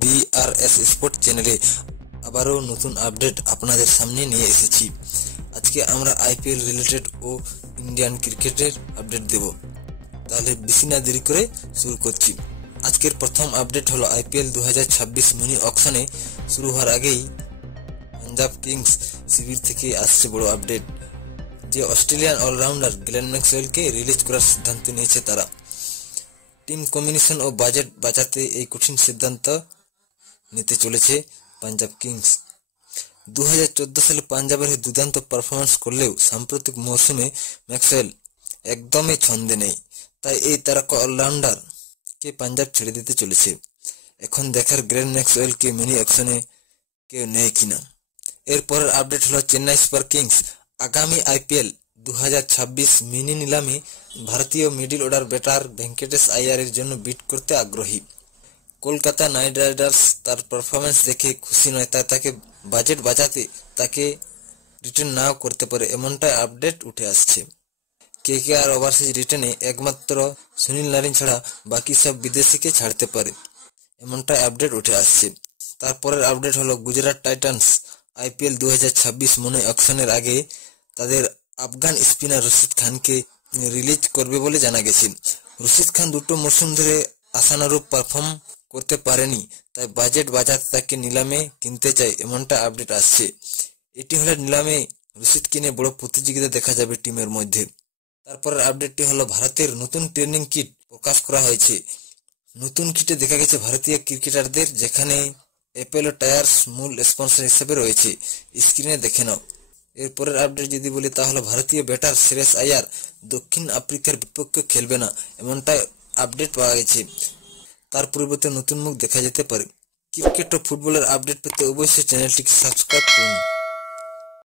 BRS sport চ্যানেলে আবারও নতুন আপডেট আপনাদের সামনে নিয়ে এসেছি। আজকে আমরা আইপিএল রিলেটেড ও ইন্ডিয়ান ক্রিকেটের আপডেট দেব। তাহলে বেশি না দেরি করে শুরু করছি। আজকের প্রথম আপডেট হলো আইপিএল 2026 মিনি অকশনে শুরু হওয়ার আগেই পাঞ্জাব কিংস শিবির থেকে আসছে বড় আপডেট যে অস্ট্রেলিয়ান অলরাউন্ডার গ্লেন ম্যাক্সওয়েলকে রিলিজ করার সিদ্ধান্ত নিয়েছে তারা। টিম কম্বিনেশন ও বাজেট বাঁচাতে এই কঠিন সিদ্ধান্ত নিতে চলেছে পাঞ্জাব কিংস। 2014 সালে পাঞ্জাবের হয়ে দুর্দান্ত পারফরমেন্স করলেও সাম্প্রতিক মৌসুমে ম্যাক্সওয়েল একদমই ছন্দে নেই, তাই এই তারকা অলরাউন্ডার কে পাঞ্জাব ছেড়ে দিতে চলেছে। এখন দেখার গ্লেন ম্যাক্সওয়েলকে মিনি অকশনে কেউ নেয় কিনা। এরপরের আপডেট হলো চেন্নাই সুপার কিংস আগামী আইপিএল 2026 মিনি নিলামে ভারতীয় মিডল অর্ডার ব্যাটার ভেঙ্কটেশ আইয়ারের জন্য বিট করতে আগ্রহী। কলকাতা নাইট রাইডার্স তার পারফরমেন্স দেখে খুশি নয়, তাই তাকে বাজেট বাঁচাতে তাকে রিটার্ন নাও করতে পারে, এমনটাই আপডেট উঠে আসছে। কেকেআর ওভারসিজ রিটার্নে একমাত্র সুনীল নারিন ছাড়া বাকি সব বিদেশিকে ছাড়তে পারে, এমনটাই আপডেট উঠে আসছে। তারপরের আপডেট হলো গুজরাট টাইটান্স আইপিএল 2026 মনে অকশনের আগে তাদের আফগান স্পিনার রশিদ খানকে রিলিজ করবে বলে জানা গেছে। রশিদ খান দুটো মৌসুম ধরে আশানুরূপ পারফর্ম করতে পারেনি, তাই বাজেট বাঁচাতে তাকে নিলামে কিনতে চায়, এমনটা আপডেট আসছে। এটি হলে নিলামে রশিদ কিনে বড় প্রতিযোগিতা দেখা যাবে টিমের মধ্যে। তারপরের আপডেটটি হলো ভারতের নতুন ট্রেনিং কিট প্রকাশ করা হয়েছে। নতুন কিটে দেখা গেছে ভারতীয় ক্রিকেটারদের, যেখানে অ্যাপোলো টায়ার্স মূল স্পন্সর হিসেবে রয়েছে, স্ক্রিনে দেখে নাও। এরপরের আপডেট যদি বলি তাহলে ভারতীয় ব্যাটার শ্রেয়স আইয়ার দক্ষিণ আফ্রিকার বিপক্ষে খেলবে না, এমনটাই আপডেট পাওয়া গেছে। তার পরিবর্তে নতুন মুখ দেখা যেতে পারে। ক্রিকেট ও ফুটবলের আপডেট পেতে অবশ্যই চ্যানেলটিকে সাবস্ক্রাইব করুন।